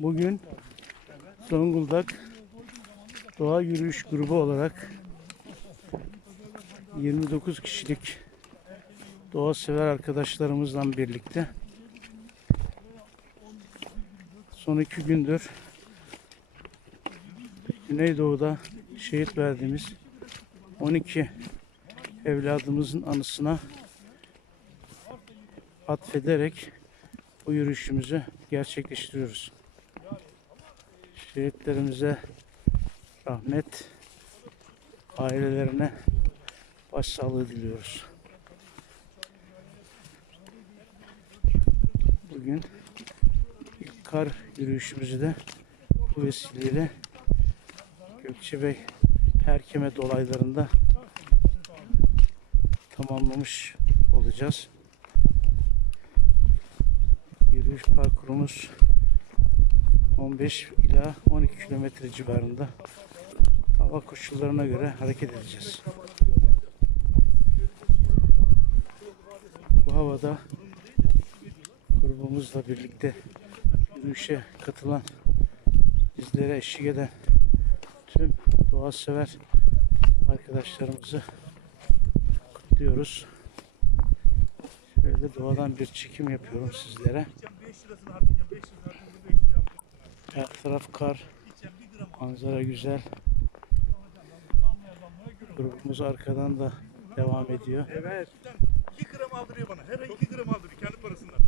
Bugün Zonguldak Doğa Yürüyüş Grubu olarak 29 kişilik doğa sever arkadaşlarımızla birlikte son iki gündür Güneydoğu'da şehit verdiğimiz 12 evladımızın anısına atfederek bu yürüyüşümüzü gerçekleştiriyoruz. Şehitlerimize rahmet, ailelerine başsağlığı diliyoruz. Bugün ilk kar yürüyüşümüzü de bu vesileyle Gökçebey Herkeme dolaylarında tamamlamış olacağız. Yürüyüş parkurumuz 15 ila 12 kilometre civarında. Hava koşullarına göre hareket edeceğiz. Bu havada grubumuzla birlikte yürüyüşe katılan, bizlere eşlik eden tüm doğa sever arkadaşlarımızı kutluyoruz. Şöyle doğadan bir çekim yapıyorum sizlere. Her taraf kar, manzara güzel. Grubumuz arkadan da devam ediyor. Evet. 2 gram aldırıyor bana. Her ay 2 gram aldırıyor kendi parasından.